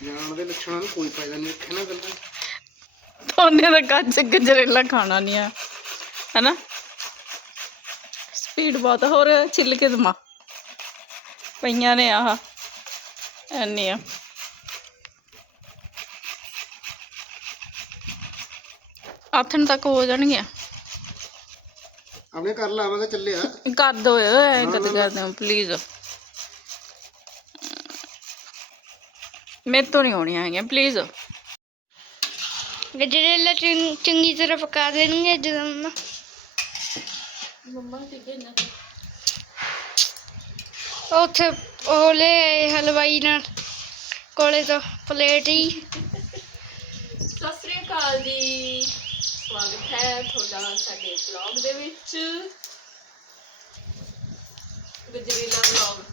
ਜਾਣ ਦੇ ਲੱਛਣਾਂ ਨੂੰ ਕੋਈ ਫਾਇਦਾ ਨਹੀਂ ਰੱਖਿਆ ਨਾ ਗੱਲਾਂ। ਉਹਨੇ ਤਾਂ ਕੱਚ ਗਜਰੇਲਾ ਖਾਣਾ ਨਹੀਂ ਆ ਹੈਨਾ? ਸਪੀਡ ਬਹੁਤ ਆ। ਹੋਰ ਛਿੱਲ ਕੇ ਦਮਾ ਪਈਆਂ ਨੇ ਆਹ ਐਨੀਆਂ ਆਥਣ ਤੱਕ ਹੋ ਜਾਣਗੀਆਂ। ਆਪਣੇ ਕਰ ਲਾ ਮੈਂ ਤਾਂ ਚੱਲਿਆ ਕਰ ਦੋ ਐ ਕਦ ਕਰਦੇ ਹੋ ਪਲੀਜ਼ ਮੇਰੇ ਤੋਂ ਨਹੀਂ ਹੋਣੀਆਂ ਹੈਗੀਆਂ ਪਲੀਜ਼ ਗਜਰੇਲਾ ਚੰਗ- ਤਰ੍ਹਾਂ ਪਕਾ ਦੇਣਗੇ ਜਦੋਂ ਨਾ। ਮੰਮਾ ਕਿੱਥੇ ਨਾ? ਉੱਥੇ ਉਹ ਲੈ ਹਲਵਾਈ ਨਾਲ ਕੋਲੇ ਤੋਂ ਪਲੇਟ ਹੀ। ਸਤਿ ਸ੍ਰੀ ਅਕਾਲ ਜੀ। ਸਵਾਗਤ ਹੈ ਤੁਹਾਡਾ ਸਾਡੇ ਬਲੌਗ ਦੇ ਵਿੱਚ। ਗਜਰੇਲਾ ਬਲੌਗ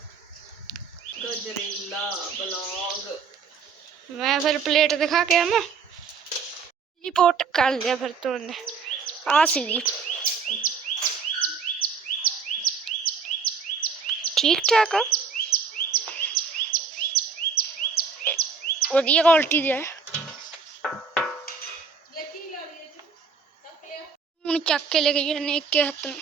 ਗਜਰੇਲਾ ਬਲੌਗ मैं फिर प्लेट दिखा के मैं रिपोर्ट कर लिया फिर तो तुमने आ सी ठीक ठाक है। वधिया क्वालिटी दिया है। हूँ चक के लेके जाने एक हथ में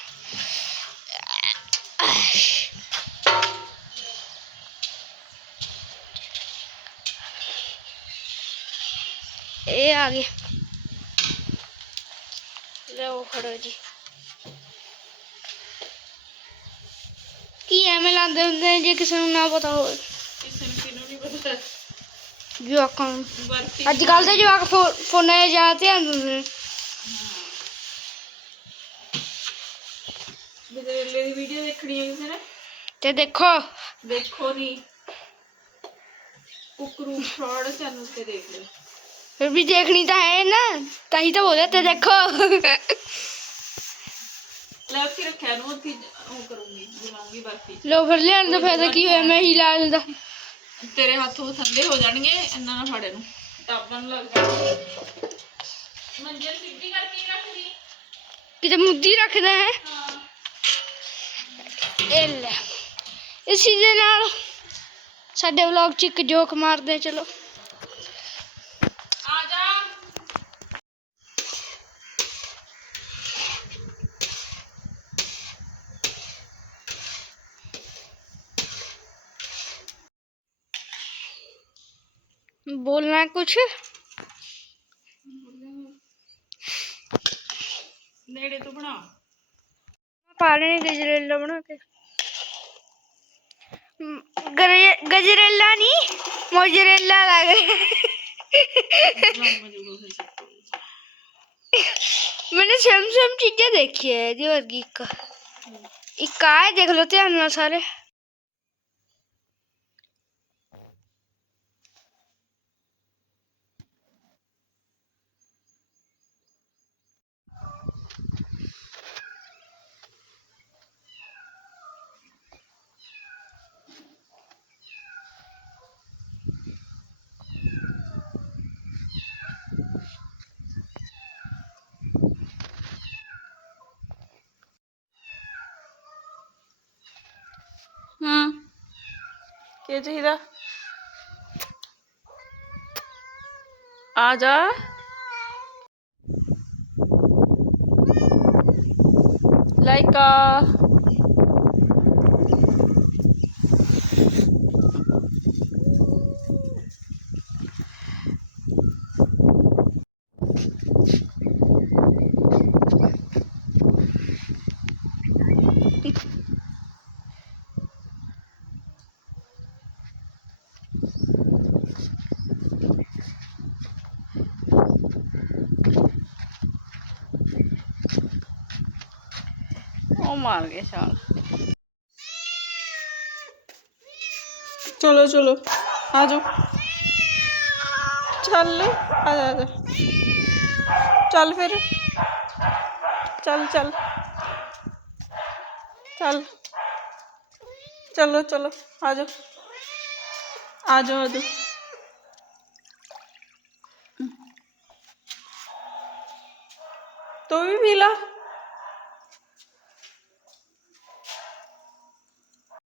ਹੱਥ ਨਾਲ ਇਹ ਆ ਗਏ ਲਓ ਖੜੋ ਜੀ ਕੀ ਐਵੇਂ ਲਾਉਂਦੇ ਹੁੰਦੇ ਨੇ ਜੇ ਕਿਸੇ ਨੂੰ ਨਾ ਪਤਾ ਹੋਵੇ ਕਿਸੇ ਨੂੰ ਕਿਨੂੰ ਨਹੀਂ ਪਤਾ ਜਵਾਕਾਂ ਨੂੰ ਬਰਫੀ ਅੱਜ ਕੱਲ ਦੇ ਜਵਾਕ ਫੋ- ਫੋਨਾਂ 'ਚ ਜ਼ਿਆਦਾ ਧਿਆਨ ਦਿੰਦੇ ਨੇ ਗਜਰੇਲੇ ਦੀ ਵੀਡੀਓ ਦੇਖਣੀ ਹੈ ਕਿਸੇ ਨੇ ਤੇ ਦੇਖੋ ਦੇਖੋ ਨਹੀਂ ਕੁਕਰੂ ਫਰਾਡ ਚੈਨਲ ਤੇ ਦੇਖ ਲਿਓ ਫਿਰ ਵੀ ਦੇਖਣੀ ਤਾਂ ਹੈ ਨਾ ਤਾਂ ਹੀ ਤਾਂ ਬੋਲਿਆ ਤੇ ਦੇਖੋ। ਲੈ ਕੇ ਰੱਖਿਆ ਨੂੰ ਉੱਥੇ ਉਹ ਕਰੂੰਗੀ ਬਣਾਉਂਗੀ ਬਰਫੀ ਲੋ ਫਿਰ ਲਿਆਣ ਦਾ ਫਾਇਦਾ ਕੀ ਹੋਇਆ ਮੈਂ ਹੀ ਲਾ ਲੈਂਦਾ। ਤੇਰੇ ਹੱਥੋਂ ਥੱਲੇ ਹੋ ਜਾਣਗੇ ਇੰਨਾ ਨਾ ਫੜੇ ਨੂੰ। ਟਾਪਣ ਲੱਗ ਜਾਣਗੇ। ਮੰਜਲ ਸਿੱਧੀ ਕਰਕੇ ਹੀ ਰੱਖ ਦੀ ਕਿਤੇ ਮੁੱਦੀ ਰੱਖਦਾ ਹੈ? ਇਹ ਲੈ ਇਸੀ ਦੇ ਨਾਲ ਸਾਡੇ ਵਲੌਗ 'ਚ ਇੱਕ ਜੋਕ ਮਾਰਦੇ ਚਲੋ। बोलना है कुछ? तो गजरेला नहीं मोजरेला लग मैंने सेम सेम चीज़ें देखी है देवर की का इक्का देख लो ध्यान सारे। केह् चाहिदा आ जा। लाइका হোমওয়ার্ক এসব চলো চলো আজো চললে আজা আজা চল ফের। চল চল। চল। চলো চলো আজো আজো আজো तो भी